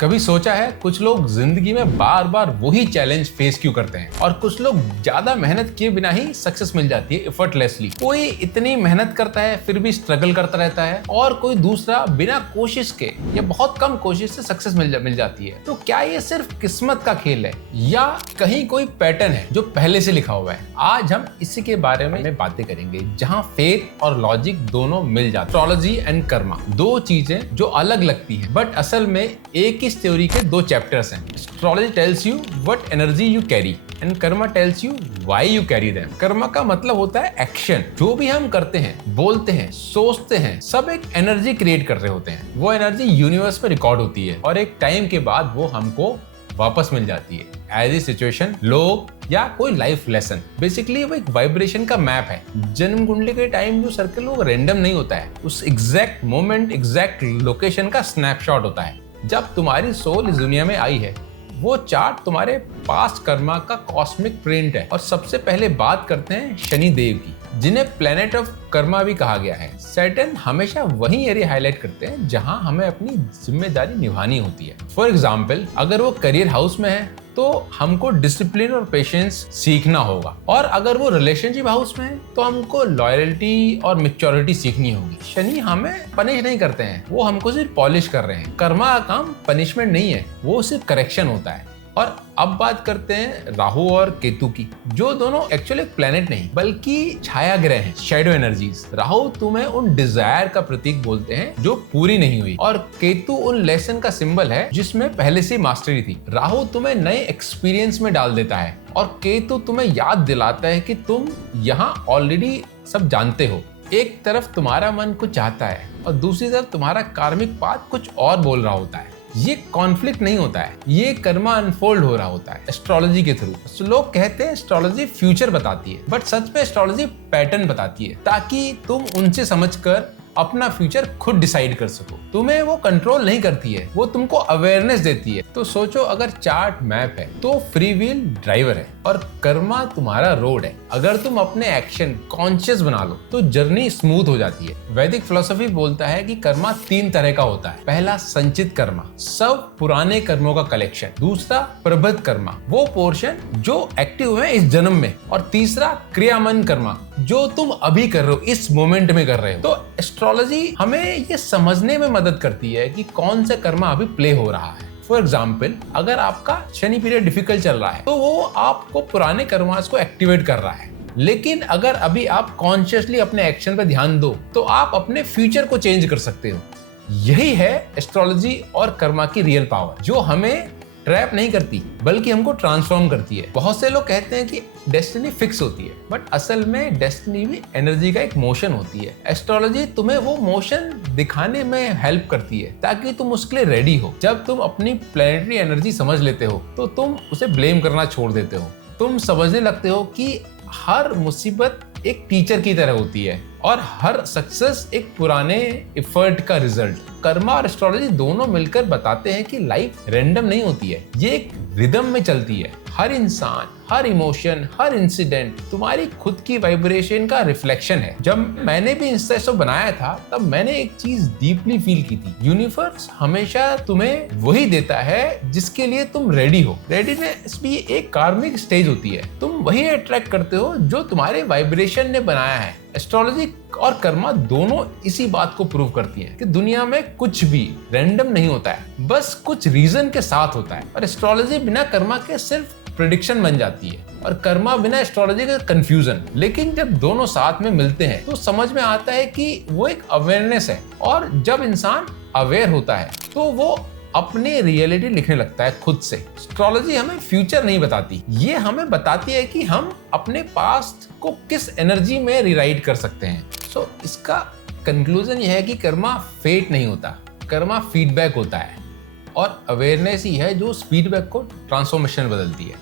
कभी सोचा है कुछ लोग जिंदगी में बार बार वही चैलेंज फेस क्यों करते हैं और कुछ लोग ज्यादा मेहनत किए बिना ही सक्सेस मिल जाती है एफर्टलेसली। कोई इतनी मेहनत करता है फिर भी स्ट्रगल करता रहता है और कोई दूसरा बिना कोशिश के या बहुत कम कोशिश से सक्सेस मिल जाती है। तो क्या ये सिर्फ किस्मत का खेल है या कहीं कोई पैटर्न है जो पहले से लिखा हुआ है? आज हम इसी के बारे में बातें करेंगे जहां फेथ और लॉजिक दोनों मिल जाते। एस्ट्रोलॉजी एंड कर्मा दो चीजें जो अलग लगती है बट असल में एक ही थ्योरी के दो चैप्टर्स हैं। Astrology tells you what energy you carry and Karma tells you why you carry them. Karma का मतलब होता है एक्शन। जो भी हम करते हैं, बोलते हैं, सोचते हैं, सब एक एनर्जी क्रिएट कर रहे होते हैं। वो एनर्जी यूनिवर्स में रिकॉर्ड होती है और एक टाइम के बाद वो हमको वापस मिल जाती है एज ए सिचुएशन, लोग या कोई लाइफ लेसन। बेसिकली वो एक वाइब्रेशन का मैप है। जन्म कुंडली के टाइम जो सर्कल वो रैंडम नहीं होता है, उस एग्जैक्ट मोमेंट एग्जैक्ट लोकेशन का स्नैपशॉट होता है। जब तुम्हारी सोल इस दुनिया में आई है, वो चार्ट तुम्हारे पास्ट कर्मा का कॉस्मिक प्रिंट है। और सबसे पहले बात करते हैं शनि देव की, जिन्हें प्लेनेट ऑफ कर्मा भी कहा गया है। सैटर्न हमेशा वही एरिया हाईलाइट करते हैं जहां हमें अपनी जिम्मेदारी निभानी होती है। फॉर एग्जाम्पल, अगर वो करियर हाउस में है तो हमको डिसिप्लिन और पेशेंस सीखना होगा, और अगर वो रिलेशनशिप हाउस में है तो हमको लॉयल्टी और मैच्योरिटी सीखनी होगी। शनि हमें पनिश नहीं करते हैं, वो हमको सिर्फ पॉलिश कर रहे हैं। कर्मा का काम पनिशमेंट नहीं है, वो सिर्फ करेक्शन होता है। और अब बात करते हैं राहु और केतु की, जो दोनों एक्चुअली प्लेनेट नहीं बल्कि छाया ग्रह हैं, शैडो एनर्जीज। राहु तुम्हें उन डिजायर का प्रतीक बोलते हैं जो पूरी नहीं हुई, और केतु उन लेसन का सिंबल है जिसमें पहले से मास्टरी थी। राहु तुम्हें नए एक्सपीरियंस में डाल देता है और केतु तुम्हें याद दिलाता है कि तुम यहाँ ऑलरेडी सब जानते हो। एक तरफ तुम्हारा मन कुछ चाहता है और दूसरी तरफ तुम्हारा कार्मिक पाथ कुछ और बोल रहा होता है। ये कॉन्फ्लिक्ट नहीं होता है, ये कर्मा अनफोल्ड हो रहा होता है एस्ट्रोलॉजी के थ्रू। तो लोग कहते हैं एस्ट्रोलॉजी फ्यूचर बताती है, बट सच में एस्ट्रोलॉजी पैटर्न बताती है, ताकि तुम उनसे समझकर अपना फ्यूचर खुद डिसाइड कर सको। तुम्हें वो कंट्रोल नहीं करती है, वो तुमको अवेयरनेस देती है। तो सोचो, अगर चार्ट मैप है तो फ्री व्हील ड्राइवर है और कर्मा तुम्हारा रोड है। अगर तुम अपने एक्शन कॉन्शियस बना लो तो जर्नी स्मूथ हो जाती है। वैदिक फिलोसफी बोलता है कि कर्मा तीन तरह का होता है। पहला संचित कर्मा, सब पुराने कर्मों का कलेक्शन। दूसरा प्रबद्ध कर्मा, वो पोर्शन जो एक्टिव है इस जन्म में। और तीसरा क्रियामान कर्मा, जो तुम अभी कर रहे हो, इस मोमेंट में कर रहे हो। तो एस्ट्रोलॉजी हमें ये समझने में मदद करती है कि कौन सा कर्मा अभी प्ले हो रहा है। फॉर एग्जाम्पल, अगर आपका शनि पीरियड डिफिकल्ट चल रहा है तो वो आपको पुराने कर्मास को एक्टिवेट कर रहा है। लेकिन अगर अभी आप कॉन्शियसली अपने एक्शन पर ध्यान दो तो आप अपने फ्यूचर को चेंज कर सकते हो। यही है एस्ट्रोलॉजी और कर्मा की रियल पावर, जो हमें ट्रैप नहीं करती बल्कि हमको ट्रांसफॉर्म करती है। बहुत से लोग कहते हैं कि डेस्टिनी फिक्स होती है, बट असल में डेस्टिनी भी एनर्जी का एक मोशन होती है। एस्ट्रोलॉजी तुम्हें वो मोशन दिखाने में हेल्प करती है ताकि तुम उसके लिए रेडी हो। जब तुम अपनी प्लैनेटरी एनर्जी समझ लेते हो तो तुम उसे ब्लेम करना छोड़ देते हो। तुम समझने लगते हो कि हर मुसीबत एक टीचर की तरह होती है और हर सक्सेस एक पुराने एफर्ट का रिजल्ट। कर्मा और एस्ट्रोलॉजी दोनों मिलकर बताते हैं कि लाइफ रैंडम नहीं होती है, ये एक रिदम में चलती है। हर इंसान, हर इमोशन, हर इंसिडेंट तुम्हारी खुद की वाइब्रेशन का रिफ्लेक्शन है। जब मैंने भी इंस्टा शो बनाया था तब मैंने एक चीज डीपली फील की थी। यूनिवर्स हमेशा तुम्हें वही देता है जिसके लिए तुम रेडी हो। रेडीनेस भी एक कार्मिक स्टेज होती है। तुम वही अट्रैक्ट करते हो जो तुम्हारे वाइब्रेशन ने बनाया है। एस्ट्रोलॉजी और कर्मा दोनों इसी बात को प्रूव करती हैं कि दुनिया में कुछ भी रैंडम नहीं होता है, बस कुछ रीजन के साथ होता है। और एस्ट्रोलॉजी बिना कर्मा के सिर्फ प्रेडिक्शन बन जाती है और कर्मा बिना एस्ट्रोलॉजी के कंफ्यूजन। लेकिन जब दोनों साथ में मिलते हैं तो समझ में आता है कि वो एक अवेयरनेस है, और जब इंसान अवेयर होता है तो वो अपनी रियलिटी लिखने लगता है खुद से। एस्ट्रोलॉजी हमें फ्यूचर नहीं बताती, ये हमें बताती है कि हम अपने पास्ट को किस एनर्जी में रिराइट कर सकते हैं। सो इसका कंक्लूजन यह है कि कर्मा फेट नहीं होता, कर्मा फीडबैक होता है, और अवेयरनेस ही है जो उस फीडबैक को ट्रांसफॉर्मेशन बदलती है।